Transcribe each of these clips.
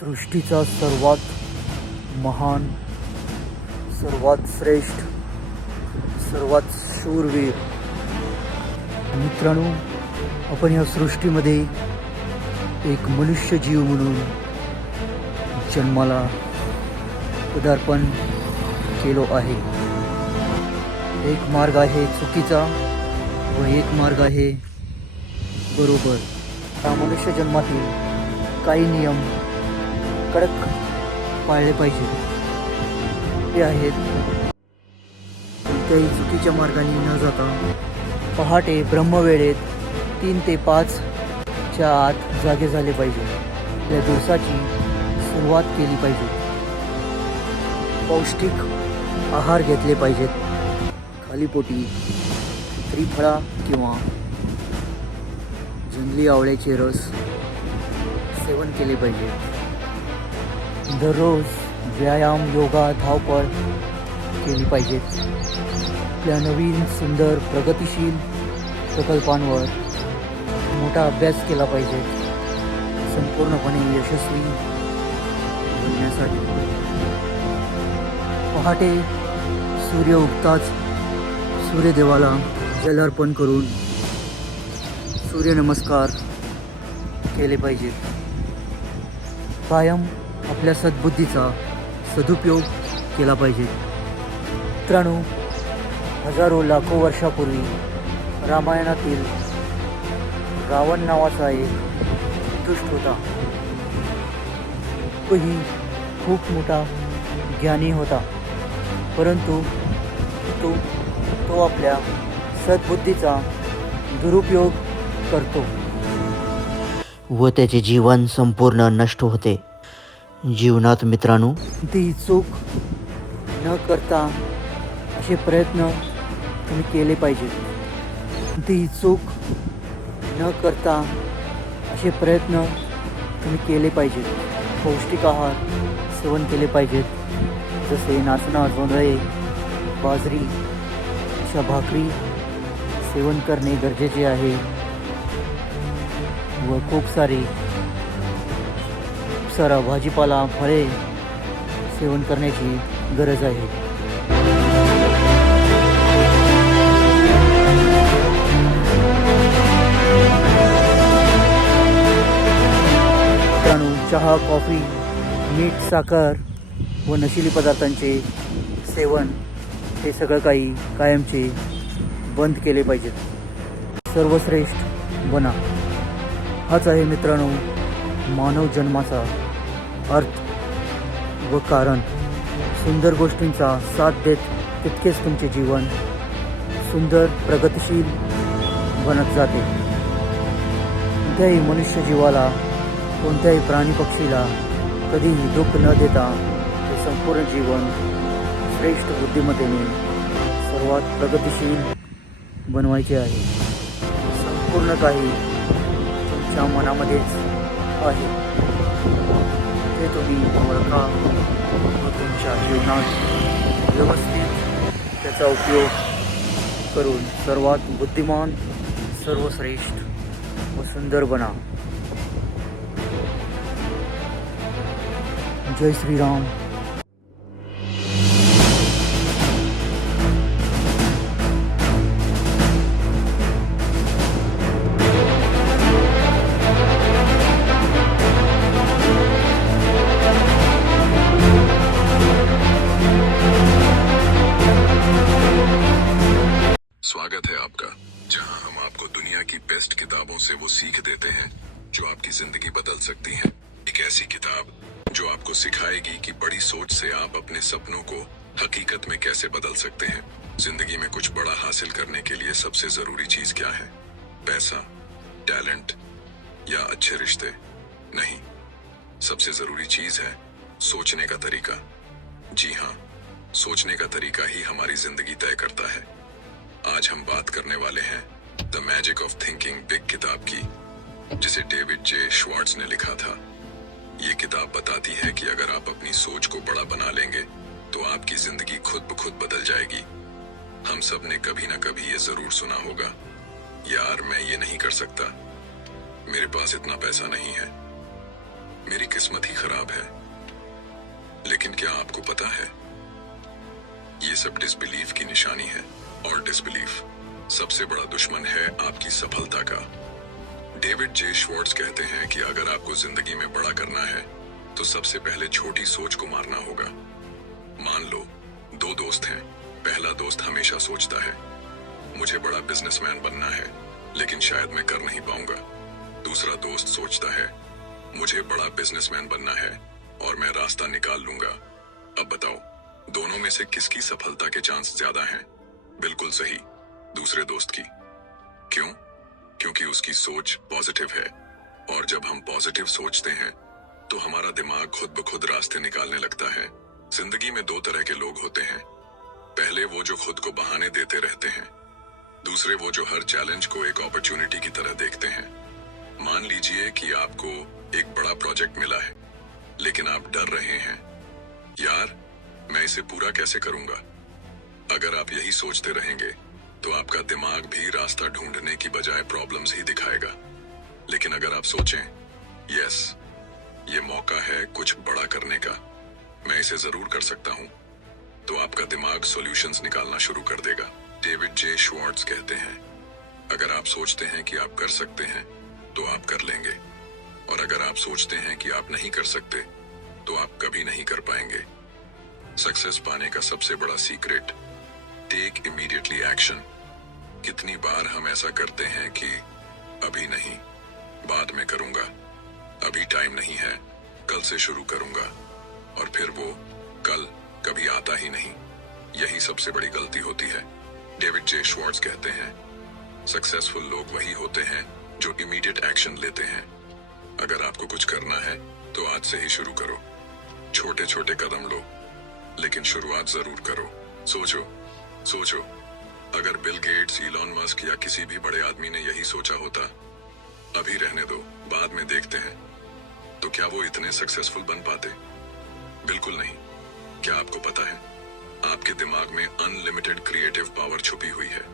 सृष्टीचा सर्वात महान, सर्वात श्रेष्ठ, सर्वात शूरवीर मित्रांनो, आपण या सृष्टीमध्ये एक मनुष्य जीव म्हणून जन्माला पदार्पण केलो आहे. एक मार्ग आहे चुकीचा व एक मार्ग आहे बरोबर. या मनुष्य जन्मातील काही नियम कडक पाळले पाहिजे. ते आहेत कोणत्याही चुकीच्या मार्गाने न जाता पहाटे ब्रह्मवेळेत 3 ते 5 च्या आत जागे झाले पाहिजे. या दिवसाची सुरुवात केली पाहिजे. पौष्टिक आहार घेतले पाहिजेत. खाली पोटी त्रिफळा किंवा जंगली आवळ्याचे रस सेवन केले पाहिजे. दररोज व्यायाम, योगा, धावपळ केली पाहिजेत. आपल्या नवीन, सुंदर, प्रगतिशील प्रकल्पांवर मोठा अभ्यास केला पाहिजे. संपूर्णपणे यशस्वी बनण्यासाठी पहाटे सूर्य उगताच सूर्यदेवाला जल अर्पण करून सूर्यनमस्कार केले पाहिजेत. कायम आपल्या सद्बुद्धीचा सदुपयोग केला पाहिजे. मित्रांनो, हजारो लाखो वर्षापूर्वी रामायणातील रावण नावाचा एक दुष्ट होता. तोही खूप मोठा ज्ञानी होता, परंतु तो आपल्या सद्बुद्धीचा दुरुपयोग करतो व त्याचे जीवन संपूर्ण नष्ट होते. जीवनात मित्रांनो, ती चूक न करता असे प्रयत्न तुम्ही केले पाहिजेत. ती चूक न करता असे प्रयत्न तुम्ही केले पाहिजेत. पौष्टिक आहार सेवन केले पाहिजेत. जसे नाचणा, जोंधळे, बाजरी अशा भाकरी सेवन करणे गरजेचे आहे व खूप सारा भाजीपाला, फळे सेवन करण्याची गरज आहे. चहा, कॉफी, मीठ, साखर व नशिली पदार्थांचे सेवन हे सगळं काही कायमचे बंद केले पाहिजेत. सर्वश्रेष्ठ बना. हाच आहे मित्रांनो मानव जन्माचा अर्थ व कारण. सुंदर गोष्टींचा साथ देत तितकेच तुमचे जीवन सुंदर, प्रगतिशील बनत जाते. कोणत्याही मनुष्य जीवाला, कोणत्याही प्राणी पक्षीला कधीही दुःख न देता ते संपूर्ण जीवन श्रेष्ठ बुद्धिमत्तेने सर्वात प्रगतिशील बनवायचे आहे. संपूर्ण काही तुमच्या मनामध्येच आहे. ते तुम्ही ओळखा व तुमच्या जीवनात व्यवस्थित त्याचा उपयोग करून सर्वात बुद्धिमान, सर्वश्रेष्ठ व सुंदर बना. जय श्रीराम. स्वागत है आपका, जहां हम आपको दुनिया की बेस्ट किताबों से वो सीख देते हैं जो आपकी जिंदगी बदल सकती हैं. एक ऐसी किताब जो आपको सिखाएगी कि बड़ी सोच से आप अपने सपनों को हकीकत में कैसे बदल सकते हैं. जिंदगी में कुछ बड़ा हासिल करने के लिए सबसे जरूरी चीज क्या है? पैसा, टैलेंट या अच्छे रिश्ते? नहीं, सबसे जरूरी चीज है सोचने का तरीका. जी हाँ, सोचने का तरीका ही हमारी जिंदगी तय करता है. आज हम बात करने वाले हैं the magic of thinking big किताब की, जिसे डेविड जे श्वार्ट्ज ने लिखा था. ये किताब बताती है कि अगर आप अपनी सोच को बड़ा बना लेंगे तो आपकी जिंदगी खुद ब खुद बदल जाएगी. हम सब ने कभी ना कभी ये जरूर सुना होगा, यार मैं ये नहीं कर सकता, मेरे पास इतना पैसा नहीं है, मेरी किस्मत ही खराब है। लेकिन क्या आपको पता है, ये सब डिसबिलीफ की निशानी है, और डिसबिलीफ सबसे बड़ा दुश्मन है आपकी सफलता का। डेविड जे श्वार्ट्ज कहते हैं कि अगर आपको जिंदगी में बड़ा करना है तो सबसे पहले छोटी सोच को मारना होगा। मान लो 2 दोस्त हैं। पहला दोस्त हमेशा सोचता है मुझे बड़ा बिजनेसमैन बनना है, लेकिन शायद मैं कर नहीं पाऊंगा। दूसरा दोस्त सोचता है मुझे बड़ा बिजनेसमैन बनना है और मैं रास्ता निकाल लूंगा। अब बताओ, दोनों में से किसकी सफलता के चांस ज्यादा हैं? बिल्कुल सही, दूसरे दोस्त की। क्यों? क्योंकि उसकी सोच पॉजिटिव है, और जब हम पॉजिटिव सोचते हैं तो हमारा दिमाग खुद ब खुद रास्ते निकालने लगता है। जिंदगी में 2 तरह के लोग होते हैं। पहले वो जो खुद को बहाने देते रहते हैं, दूसरे वो जो हर चैलेंज को एक अपॉर्चुनिटी की तरह देखते हैं। मान लीजिए कि आपको एक बड़ा प्रोजेक्ट मिला है, लेकिन आप डर रहे हैं, यार मैं इसे पूरा कैसे करूंगा। अगर आप यही सोचते रहेंगे तो आपका दिमाग भी रास्ता ढूंढने की बजाय प्रॉब्लम्स ही दिखाएगा। लेकिन अगर आप सोचें यस, ये मौका है कुछ बड़ा करने का, मैं इसे जरूर कर सकता हूं, तो आपका दिमाग सॉल्यूशंस निकालना शुरू कर देगा। डेविड जे श्वार्ट्ज कहते हैं अगर आप सोचते हैं कि आप कर सकते हैं तो आप कर लेंगे, और अगर आप सोचते हैं कि आप नहीं कर सकते तो आप कभी नहीं कर पाएंगे। सक्सेस पाने का सबसे बड़ा सीक्रेट, टेक इमीडिएटली एक्शन। कितनी बार हम ऐसा करते हैं कि अभी नहीं, बाद में करूंगा, अभी टाइम नहीं है, कल से शुरू करूंगा, और फिर वो कल कभी आता ही नहीं। यही सबसे बड़ी गलती होती है। डेविड जे श्वार्ट्ज कहते हैं सक्सेसफुल लोग वही होते हैं जो इमीडिएट एक्शन लेते हैं। अगर आपको कुछ करना है तो आज से ही शुरू करो। छोटे छोटे कदम लो, लेकिन शुरुआत जरूर करो। सोचो, अगर बिल गेट्स, इलॉन मस्क या किसी भी बड़े आदमी ने यही सोचा होता, अभी रहने दो, बाद में देखते हैं, तो क्या वो इतने सक्सेसफुल बन पाते? बिल्कुल नहीं। क्या आपको पता है, आपके दिमाग में अनलिमिटेड क्रिएटिव पावर छुपी हुई है,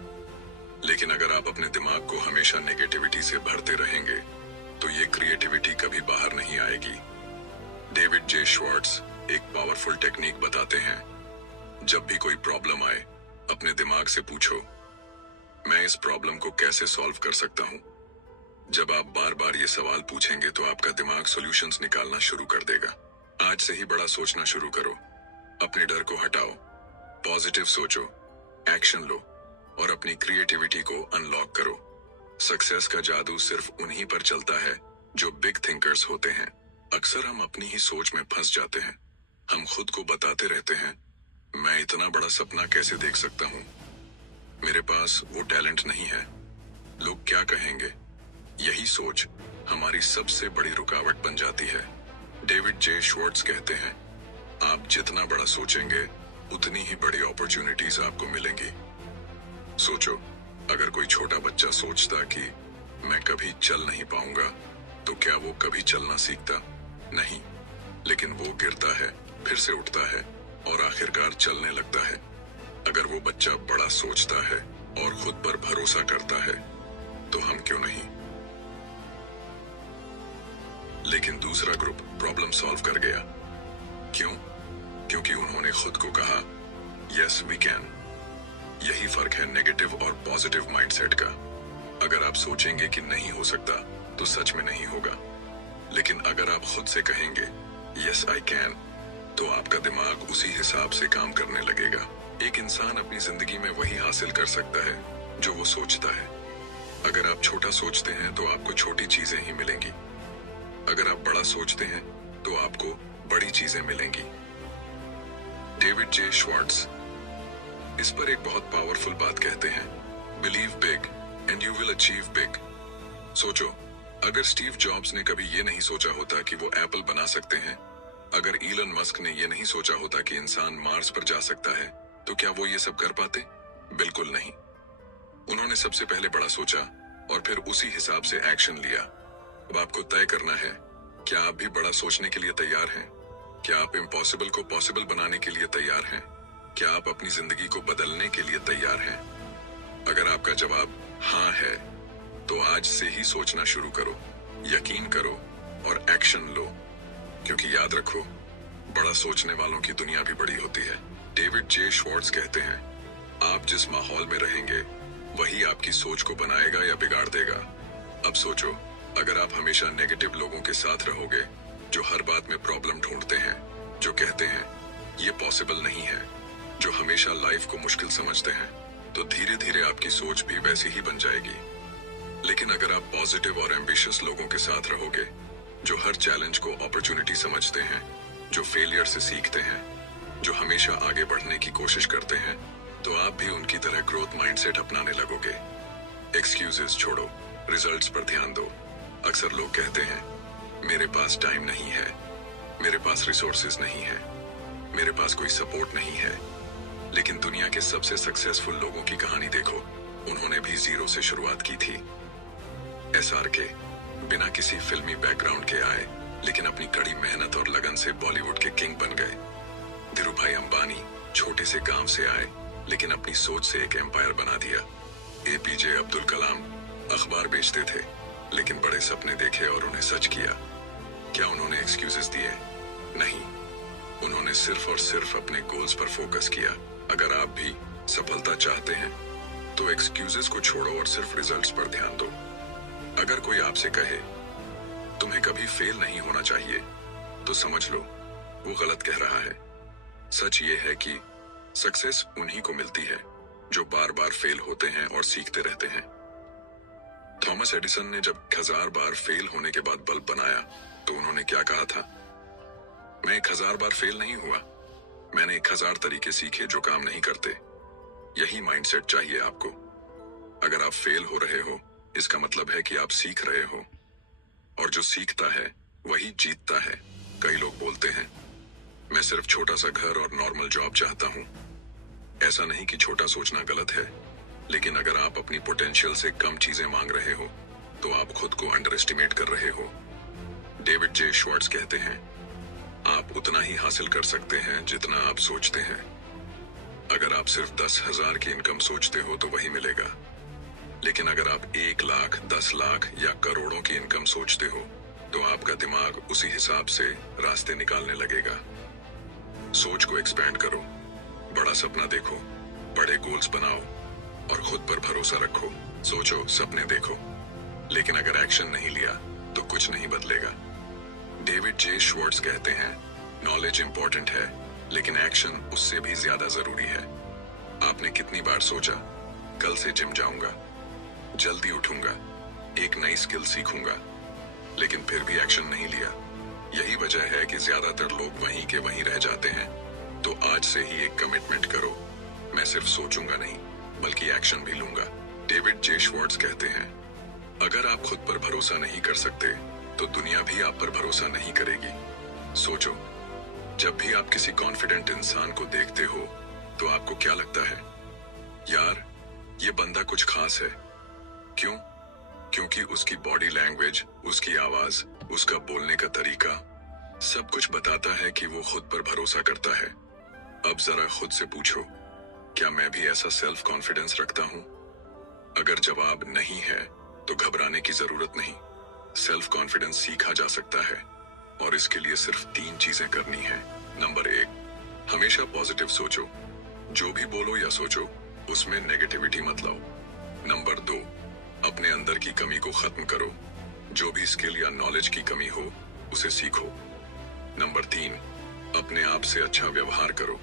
लेकिन अगर आप अपने दिमाग को हमेशा नेगेटिविटी से भरते रहेंगे तो ये क्रिएटिविटी कभी बाहर नहीं आएगी। डेविड जे श्वार्ट्ज एक पावरफुल टेक्निक बताते हैं। जब भी कोई प्रॉब्लम आए, अपने दिमाग से पूछो मैं इस प्रॉब्लम को कैसे सॉल्व कर सकता हूं। जब आप बार बार ये सवाल पूछेंगे तो आपका दिमाग सॉल्यूशंस निकालना शुरू कर देगा। आज से ही बड़ा सोचना शुरू करो, अपने डर को हटाओ, पॉजिटिव सोचो, एक्शन लो, और अपनी क्रिएटिविटी को अनलॉक करो। सक्सेस का जादू सिर्फ उन्हीं पर चलता है जो बिग थिंकर्स होते हैं। अक्सर हम अपनी ही सोच में फंस जाते हैं। हम खुद को बताते रहते हैं मैं इतना बड़ा सपना कैसे देख सकता हूँ, मेरे पास वो टैलेंट नहीं है, लोग क्या कहेंगे। यही सोच हमारी सबसे बड़ी रुकावट बन जाती है। डेविड जे श्वार्ट्ज कहते हैं आप जितना बड़ा सोचेंगे उतनी ही बड़ी अपॉर्चुनिटीज आपको मिलेंगी। सोचो, अगर कोई छोटा बच्चा सोचता कि मैं कभी चल नहीं पाऊंगा, तो क्या वो कभी चलना सीखता? नहीं, लेकिन वो गिरता है, फिर से उठता है और आखिरकार चलने लगता है। अगर वो बच्चा बड़ा सोचता है और खुद पर भरोसा करता है, तो हम क्यों नहीं? लेकिन दूसरा ग्रुप प्रॉब्लम सॉल्व कर गया। क्यों? क्योंकि उन्होंने खुद को कहा यस वी कैन। यही फर्क है नेगेटिव और पॉजिटिव माइंडसेट का। अगर आप सोचेंगे कि नहीं हो सकता, तो सच में नहीं होगा। लेकिन अगर आप खुद से कहेंगे यस आई कैन, तो आपका दिमाग उसी हिसाब से काम करने लगेगा। एक इंसान अपनी जिंदगी में वही हासिल कर सकता है जो वो सोचता है। अगर आप छोटा सोचते हैं तो आपको छोटी चीजें ही मिलेंगी। अगर आप बड़ा सोचते हैं तो आपको बड़ी चीजें मिलेंगी। डेविड जे श्वार्ट्ज इस पर एक बहुत पावरफुल बात कहते हैं, believe big and you will achieve big. सोचो, अगर स्टीव जॉब्स ने कभी ये नहीं सोचा होता कि वो एप्पल बना सकते हैं, अगर इलन मस्क ने ये नहीं सोचा होता कि इंसान मार्स पर जा सकता है, तो क्या वो ये सब कर पाते? बिल्कुल नहीं। उन्होंने सबसे पहले बड़ा सोचा और फिर उसी हिसाब से एक्शन लिया। अब आपको तय करना है, क्या आप भी बड़ा सोचने के लिए तैयार हैं? क्या आप इम्पॉसिबल को पॉसिबल बनाने के लिए तैयार हैं? क्या आप अपनी जिंदगी को बदलने के लिए तैयार हैं? अगर आपका जवाब हाँ है, तो आज से ही सोचना शुरू करो, यकीन करो और एक्शन लो। क्योंकि याद रखो, बड़ा सोचने वालों की दुनिया भी बड़ी होती है। डेविड जे श्वार्ट्ज कहते हैं, आप जिस माहौल में रहेंगे वही आपकी सोच को बनाएगा या बिगाड़ देगा। अब सोचो, अगर आप हमेशा नेगेटिव लोगों के साथ रहोगे, जो हर बात में प्रॉब्लम ढूंढते हैं, जो कहते हैं ये पॉसिबल नहीं है, जो हमेशा लाइफ को मुश्किल समझते हैं, तो धीरे धीरे आपकी सोच भी वैसी ही बन जाएगी। लेकिन अगर आप पॉजिटिव और एम्बिशियस लोगों के साथ रहोगे, जो हर चैलेंज को अपॉर्चुनिटी समझते हैं, जो फेलियर से सीखते हैं, जो हमेशा आगे बढ़ने की कोशिश करते हैं, तो आप भी उनकी तरह ग्रोथ माइंडसेट अपनाने लगोगे। एक्सक्यूजेस छोड़ो, रिजल्ट्स पर ध्यान दो। अक्सर लोग कहते हैं, मेरे पास टाइम नहीं है, मेरे पास रिसोर्सेज नहीं है, मेरे पास कोई सपोर्ट नहीं है। लेकिन दुनिया के सबसे सक्सेसफुल लोगों की कहानी देखो, उन्होंने भी जीरो से शुरुआत की थी। SRK बिना किसी फिल्मी बैकग्राउंड के आए, लेकिन अपनी कड़ी मेहनत और लगन से बॉलीवुड के किंग बन गए। धीरूभाई अंबानी छोटे से गांव से आए, लेकिन अपनी सोच से एक एम्पायर बना दिया। APJ अब्दुल कलाम अखबार बेचते थे, लेकिन बड़े सपने देखे और उन्हें सच किया। क्या उन्होंने एक्सक्यूजेस दिए? नहीं, उन्होंने सिर्फ और सिर्फ अपने गोल्स पर फोकस किया। अगर आप भी सफलता चाहते हैं, तो एक्सक्यूजेस को छोड़ो और सिर्फ रिजल्ट्स पर ध्यान दो। अगर कोई आपसे कहे तुम्हें कभी फेल नहीं होना चाहिए, तो समझ लो वो गलत कह रहा है। सच ये है कि सक्सेस उन्हीं को मिलती है जो बार बार फेल होते हैं और सीखते रहते हैं। थॉमस एडिसन ने जब 1000 बार फेल होने के बाद बल्ब बनाया, तो उन्होंने क्या कहा था? मैं 1000 बार फेल नहीं हुआ, मैंने 1000 तरीके सीखे जो काम नहीं करते। यही माइंडसेट चाहिए आपको। अगर आप फेल हो रहे हो, इसका मतलब है कि आप सीख रहे हो, और जो सीखता है वही जीतता है। कई लोग बोलते हैं, मैं सिर्फ छोटा सा घर और नॉर्मल जॉब चाहता हूं। ऐसा नहीं कि छोटा सोचना गलत है, लेकिन अगर आप अपनी पोटेंशियल से कम चीजें मांग रहे हो, तो आप खुद को अंडर एस्टिमेट कर रहे हो। डेविड जे श्वार्ट्ज कहते हैं, आप उतना ही हासिल कर सकते हैं जितना आप सोचते हैं। अगर आप सिर्फ 10,000 की इनकम सोचते हो तो वही मिलेगा, लेकिन अगर आप 1 लाख, 10 लाख या करोड़ों की इनकम सोचते हो, तो आपका दिमाग उसी हिसाब से रास्ते निकालने लगेगा। सोच को एक्सपैंड करो, बड़ा सपना देखो, बड़े गोल्स बनाओ और खुद पर भरोसा रखो। सोचो, सपने देखो, लेकिन अगर एक्शन नहीं लिया तो कुछ नहीं बदलेगा। डेविड जे श्वार्ट्ज कहते हैं, नॉलेज इंपॉर्टेंट है, लेकिन एक्शन उससे भी ज्यादा जरूरी है। आपने कितनी बार सोचा, कल से जिम जाऊंगा, जल्दी उठूंगा, एक नई स्किल सीखूंगा, लेकिन फिर भी एक्शन नहीं लिया? यही वजह है कि ज्यादातर लोग वहीं के वहीं रह जाते हैं। तो आज से ही एक कमिटमेंट करो, मैं सिर्फ सोचूंगा नहीं, बल्कि एक्शन भी लूंगा। डेविड जे श्वार्ट्ज कहते हैं, अगर आप खुद पर भरोसा नहीं कर सकते, तो दुनिया भी आप पर भरोसा नहीं करेगी। सोचो, जब भी आप किसी कॉन्फिडेंट इंसान को देखते हो, तो आपको क्या लगता है? यार, ये बंदा कुछ खास है। क्यों? क्योंकि उसकी बॉडी लैंग्वेज, उसकी आवाज, उसका बोलने का तरीका सब कुछ बताता है कि वो खुद पर भरोसा करता है। अब जरा खुद से पूछो, क्या मैं भी ऐसा सेल्फ कॉन्फिडेंस रखता हूँ? अगर जवाब नहीं है, तो घबराने की जरूरत नहीं। सेल्फ कॉन्फिडेंस सीखा जा सकता है, और इसके लिए सिर्फ 3 चीजें करनी है। नंबर 1, हमेशा पॉजिटिव सोचो। जो भी बोलो या सोचो, उसमें नेगेटिविटी मत लाओ। नंबर 2, अपने अंदर की कमी को खत्म करो। जो भी स्किल या नॉलेज की कमी हो, उसे सीखो। नंबर 3, अपने आप से अच्छा व्यवहार करो।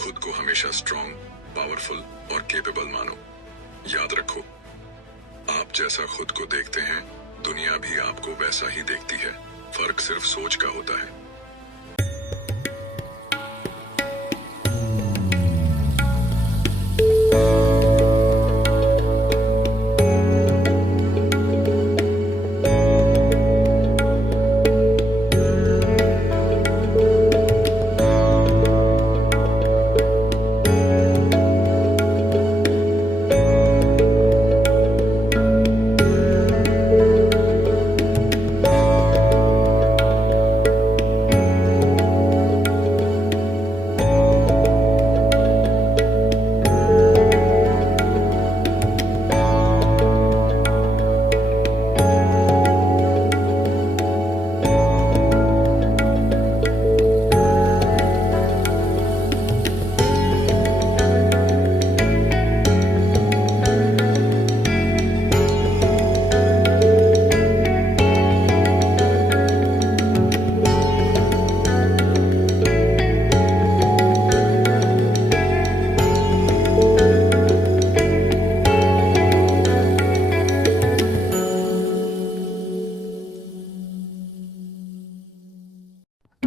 खुद को हमेशा स्ट्रॉन्ग, पावरफुल और केपेबल मानो। याद रखो, आप जैसा खुद को देखते हैं, दुनिया भी आपको वैसा ही देखती है। फर्क सिर्फ सोच का होता है।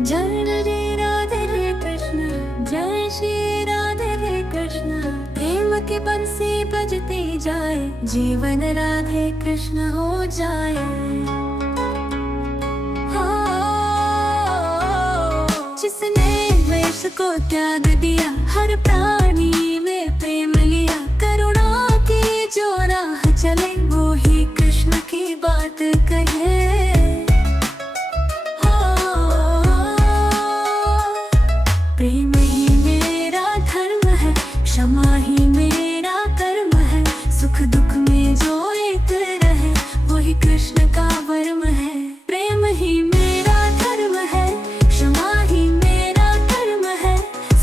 जय रे राधे रे कृष्ण, जय श्री राधे रे कृष्ण। प्रेम की बंसी बजती जाए, जीवन राधे कृष्ण हो जाए। जिसने द्वेष को त्याग दिया, हर प्राणी में प्रेम लिया, करुणा की जो राह चले, वो ही कृष्ण की बात कहे। प्रेम ही मेरा धर्म है, क्षमा ही मेरा कर्म है, सुख दुख में जो एक रहे, वही कृष्ण का वर्म है। प्रेम ही मेरा धर्म है, क्षमा ही मेरा कर्म है,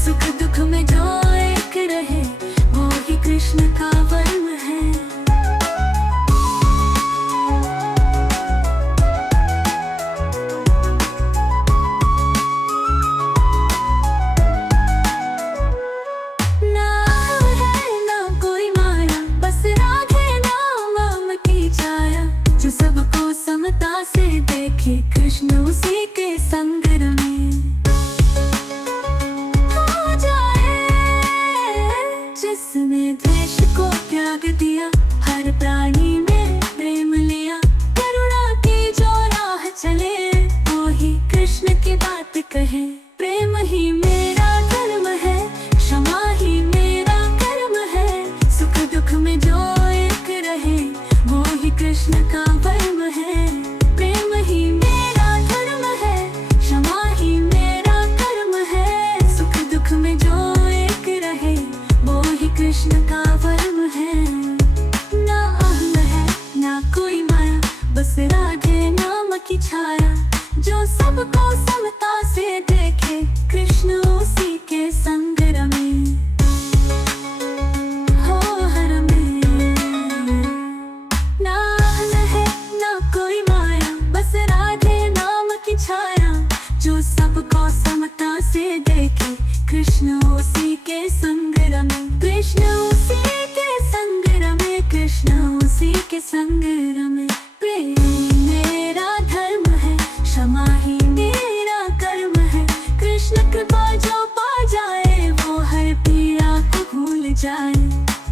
सुख दुख में जो एक रहे, वही कृष्ण का वर्म है। सबको समता से देखे, कृष्ण उसी के संग में हो जाए। जिसने द्वेष को त्याग दिया, हर प्राणी में प्रेम लिया, करुणा की जो राह चले, वो ही कृष्ण की बात कहे। प्रेम ही मेरा धर्म है, क्षमा ही मेरा कर्म है, सुख दुख में जो एक रहे, वो ही कृष्ण का वर्म है। प्रेम ही मेरा धर्म है, क्षमा ही मेरा कर्म है, सुख दुख में जो एक रहे, वो ही कृष्ण का वर्म है। ना अहम है ना कोई माया, बस राधे नाम की छाया, जो सबको समता से देखे, कृष्ण उसी के संग रमे। हो हर में ना है ना कोई माया, बस राधे नाम की छाया, जो सबको समता से देखे, कृष्ण उसी के संग रमे। कृष्ण उसी के संग रमे, कृष्ण उसी के संग रमे। प्रेम मेरा धर्म है, क्षमा ही मेरा कर्म है, कृष्ण कृपा जो पा जाए, वो हर पीड़ा को भूल जाए।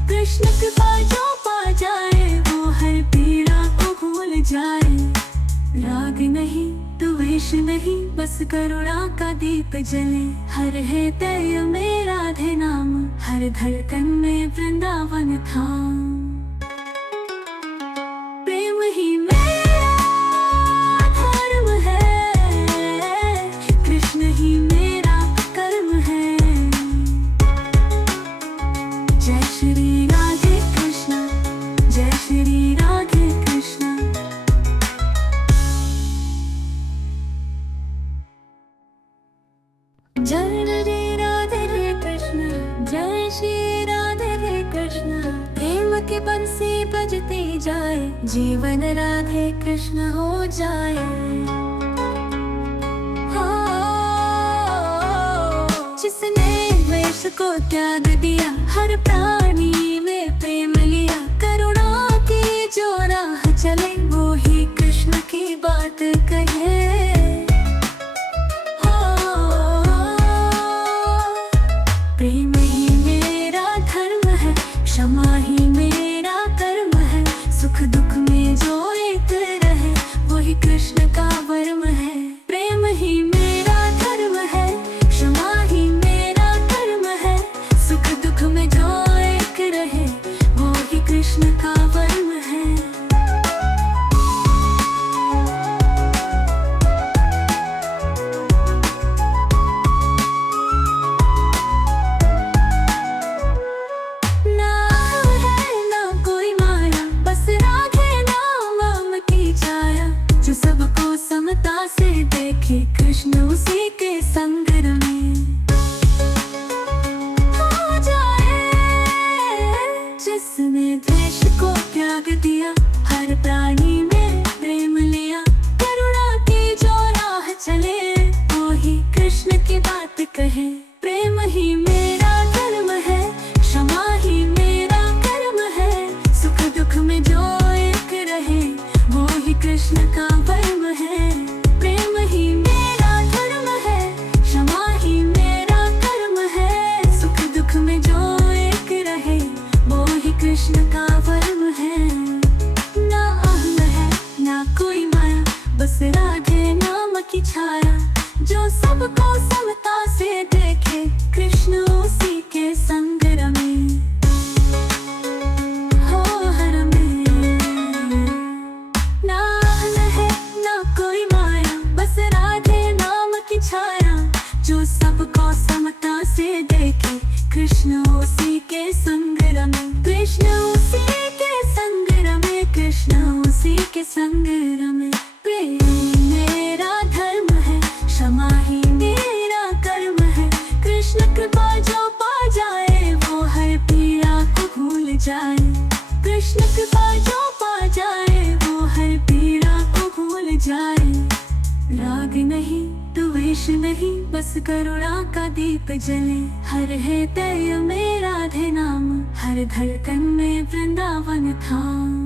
कृष्ण कृपा जो पा जाए, वो हर पीड़ा को भूल जाए। राग नहीं द्वेष नहीं, बस करुणा का दीप जले, हर है तय में राधे नाम, हर धड़कन में वृंदावन धाम। प्रेम ही मेरा धर्म है, कृष्ण ही मेरा कर्म है। जय श्री राधे कृष्ण, जय श्री राधे कृष्ण। जय रे राधे रे कृष्ण, जय श्री राधे रे कृष्ण। प्रेम की बंसी बजती जाए, जीवन राधे कृष्ण हो जाए। जिसने द्वेष को त्याग दिया, हर प्राणी में प्रेम लिया, करुणा की जो राह चले, वो ही कृष्ण की बात कहे। प्रेम ही मेरा धर्म है, क्षमा ही मेरा कर्म है, सुख दुख में जो एक रहे, वही कृष्ण का वर्म है। प्रेम ही मेरा धर्म है, क्षमा ही मेरा कर्म है, सुख दुख में जो एक रहे, वो ही कृष्ण का वर्म है। ना है ना कोई माया, बस राधे नाम की छाया, जो सबको समता से देखे, कृष्ण उसी के संग में हो जाए। जिसने द्वेष को त्याग दिया, हर प्राणी में प्रेम लिया, करुणा की जो राह चले, वो ही कृष्ण की बात कहे। प्रेम ही मेरा धर्म है, क्षमा ही मेरा कर्म है, सुख दुख में जो एक रहे, वो ही कृष्ण का वर्म है। प्रेम ही मेरा धर्म है, सबको समता से देखे, कृष्ण उसी के संग रमे, हो हर में। ना अहल है ना कोई माया, बस राधे नाम की छाया, जो सबको समता से देखे, कृष्ण उसी के संग रमे, कृष्ण उसी के संग रमे, कृष्ण उसी के संग रमे। प्रेम मेरा धर्म है, क्षमा ही मेरा कर्म है, कृष्ण कृपा जो पा जाए, वो हर पीड़ा को भूल जाए, कृष्ण कृपा जो पा जाए, वो हर पीड़ा को भूल जाए। राग नहीं द्वेष नहीं, बस करुणा का दीप जले, हर है तय में राधे नाम, हर धड़कन में वृंदावन धाम।